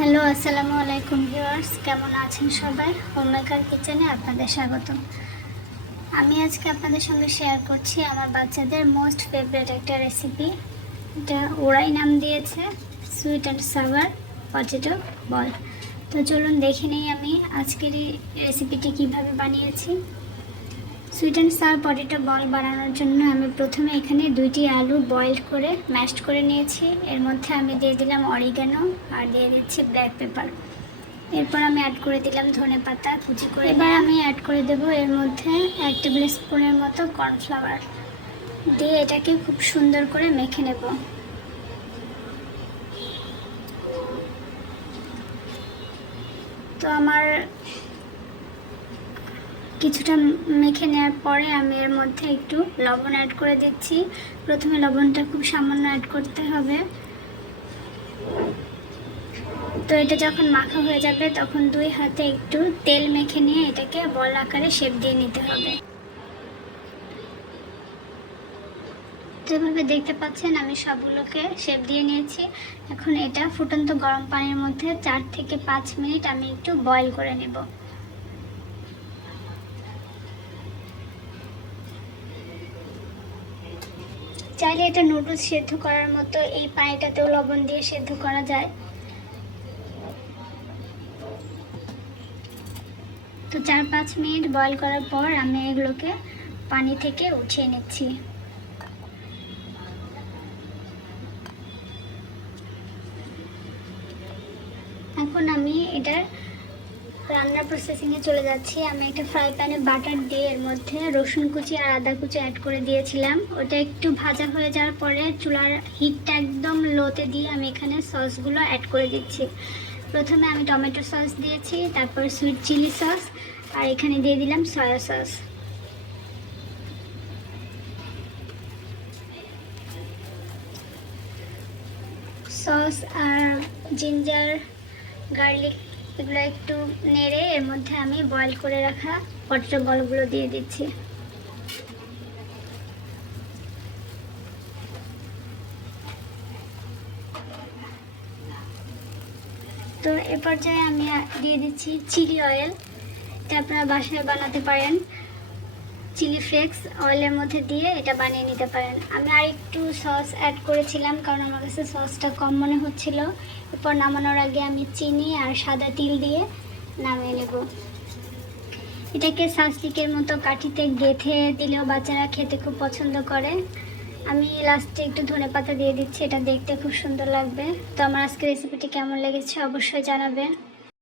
Hello, আসসালামু আলাইকুম viewers, কেমন আছেন সবাই? হোমমেকার কিচেনে আপনাদের স্বাগতম। আমি আজকে আপনাদের সঙ্গে শেয়ার করছি আমার বাচ্চাদের মোস্ট ফেভারিট একটা রেসিপি। এটা ওরাই নাম দিয়েছে sweet and sour potato ball. তো চলুন দেখে নিই আমি আজকের এই রেসিপিটি কীভাবে বানিয়েছি। Sweet and sour potato ball বানানোর জন্য আমি প্রথমে এখানে 2টি আলু বয়েলড করে ম্যাশড করে নিয়েছি। এর মধ্যে আমি দিয়ে দিলাম অরিগানো আর দিয়ে দিচ্ছি ব্ল্যাক পেপার। এরপর আমি অ্যাড করে দিলাম ধনেপাতা কুচি করে। এবার আমি অ্যাড করে দেব এর মধ্যে 1 টেবিল স্পুনের মতো কর্নফ্লাওয়ার দিয়ে এটাকে খুব সুন্দর করে মেখে নেব। তো আমার কিছুটা মেখে নেওয়ার পরে আমি এর মধ্যে একটু লবণ অ্যাড করে দিচ্ছি। প্রথমে লবণটা খুব সামান্য অ্যাড করতে হবে। তো এটা যখন মাখা হয়ে যাবে তখন 2 হাতে একটু তেল মেখে নিয়ে এটাকে বল আকারে শেপ দিয়ে নিতে হবে। যেভাবে দেখতে পাচ্ছেন আমি সবগুলোকে শেপ দিয়ে নিয়েছি। এখন এটা ফুটন্ত গরম পানির মধ্যে 4 থেকে 5 মিনিট আমি একটু বয়েল করে নেব। চাইলে এটা নুডলস সেদ্ধ করার মতো এই পানিটাতেও লবণ দিয়ে সেদ্ধ করা যায়। তো 4-5 মিনিট বয়েল করার পর আমি এগুলোকে পানি থেকে উঠিয়ে নিচ্ছি। এখন আমি এটার রান্নার প্রসেসিংয়ে চলে যাচ্ছি। আমি একটা ফ্রাই প্যানে বাটার দিয়ে এর মধ্যে রসুন কুচি আর আদা কুচি অ্যাড করে দিয়েছিলাম। ওটা একটু ভাজা হয়ে যাওয়ার পরে চুলার হিটটা একদম লোতে দিয়ে আমি এখানে সসগুলো অ্যাড করে দিচ্ছি। প্রথমে আমি টমেটো সস দিয়েছি, তারপর সুইট চিলি সস আর এখানে দিয়ে দিলাম সয়া সস। সস আর জিঞ্জার গার্লিক এগুলো একটু নেড়ে এর মধ্যে আমি বয়েল করে রাখা পটেটো বলগুলো দিয়ে দিচ্ছি। তো এ পর্যায়ে আমি দিয়ে দিচ্ছি চিলি অয়েল। এটা আপনারা বাসায় বানাতে পারেন, চিলি ফ্লেক্স অয়েলের মধ্যে দিয়ে এটা বানিয়ে নিতে পারেন। আমি আর একটু সস অ্যাড করেছিলাম কারণ আমার কাছে সসটা কম মনে হচ্ছিল। এরপর নামানোর আগে আমি চিনি আর সাদা তিল দিয়ে নামিয়ে নেব। এটাকে সাসলিকের মতো কাঠিতে গেঁথে দিলেও বাচ্চারা খেতে খুব পছন্দ করে। আমি লাস্টে একটু ধনেপাতা দিয়ে দিচ্ছি, এটা দেখতে খুব সুন্দর লাগবে। তো আমার আজকে রেসিপিটি কেমন লেগেছে অবশ্যই জানাবেন।